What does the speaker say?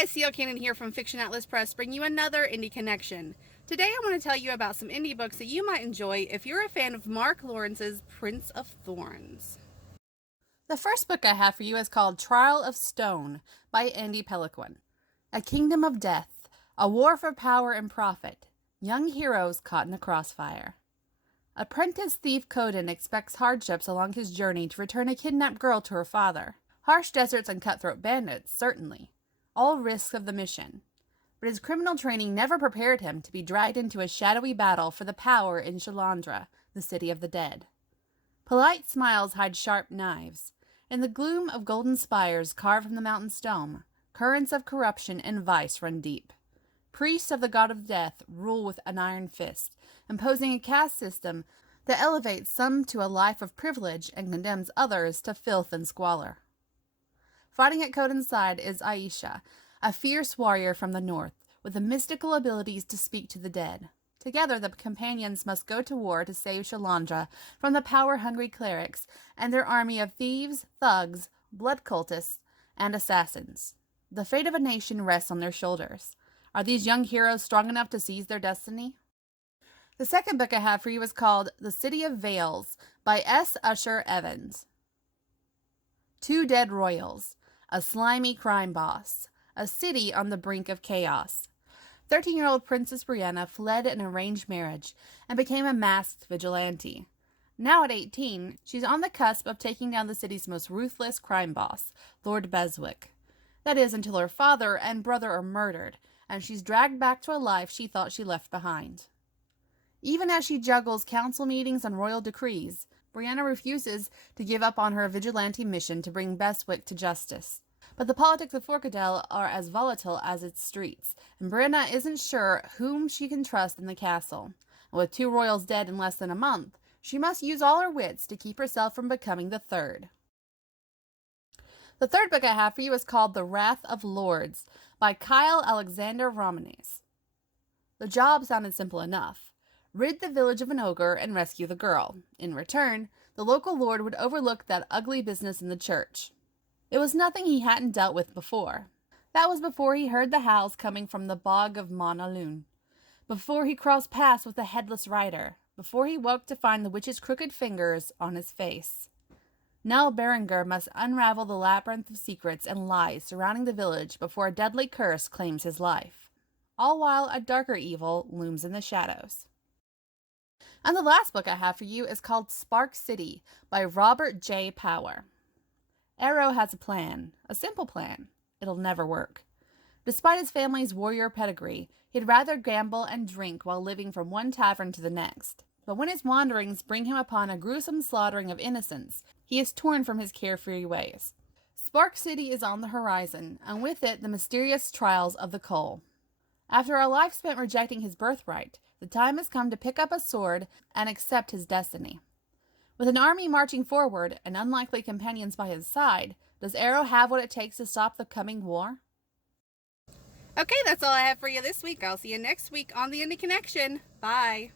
guys, CL Cannon here from Fiction Atlas Press, bringing you another Indie Connection. Today I want to tell you about some indie books that you might enjoy if you're a fan of Mark Lawrence's Prince of Thorns. The first book I have for you is called Trial of Stone by Andy Peliquin. A kingdom of death, a war for power and profit, young heroes caught in the crossfire. Apprentice thief Coden expects hardships along his journey to return a kidnapped girl to her father. Harsh deserts and cutthroat bandits, certainly. All risks of the mission. But his criminal training never prepared him to be dragged into a shadowy battle for the power in Shalandra, the city of the dead. Polite smiles hide sharp knives. In the gloom of golden spires carved from the mountain stone, currents of corruption and vice run deep. Priests of the god of death rule with an iron fist, imposing a caste system that elevates some to a life of privilege and condemns others to filth and squalor. Fighting at Coden's side is Aisha, a fierce warrior from the north, with the mystical abilities to speak to the dead. Together, the companions must go to war to save Shalandra from the power-hungry clerics and their army of thieves, thugs, blood cultists, and assassins. The fate of a nation rests on their shoulders. Are these young heroes strong enough to seize their destiny? The second book I have for you is called The City of Veils by S. Usher Evans. Two dead royals, a slimy crime boss, a city on the brink of chaos. 13-year-old Princess Brianna fled an arranged marriage and became a masked vigilante. Now at 18, she's on the cusp of taking down the city's most ruthless crime boss, Lord Beswick. That is, until her father and brother are murdered, and she's dragged back to a life she thought she left behind. Even as she juggles council meetings and royal decrees, Brianna refuses to give up on her vigilante mission to bring Beswick to justice. But the politics of Forcadell are as volatile as its streets, and Brianna isn't sure whom she can trust in the castle. With two royals dead in less than a month, she must use all her wits to keep herself from becoming the third. The third book I have for you is called The Wrath of Lords by Kyle Alexander Romanes. The job sounded simple enough. Rid the village of an ogre and rescue the girl. In return, the local lord would overlook that ugly business in the church. It was nothing he hadn't dealt with before. That was before he heard the howls coming from the bog of Monaloon. Before he crossed paths with the headless rider. Before he woke to find the witch's crooked fingers on his face. Now Berenger must unravel the labyrinth of secrets and lies surrounding the village before a deadly curse claims his life. All while a darker evil looms in the shadows. And the last book I have for you is called Spark City by Robert J. Power. Arrow has a plan, a simple plan. It'll never work. Despite his family's warrior pedigree, he'd rather gamble and drink while living from one tavern to the next. But when his wanderings bring him upon a gruesome slaughtering of innocents, he is torn from his carefree ways. Spark City is on the horizon, and with it the mysterious trials of the Cull. After a life spent rejecting his birthright, the time has come to pick up a sword and accept his destiny. With an army marching forward and unlikely companions by his side, does Arrow have what it takes to stop the coming war? Okay, that's all I have for you this week. I'll see you next week on the Indie Connection. Bye.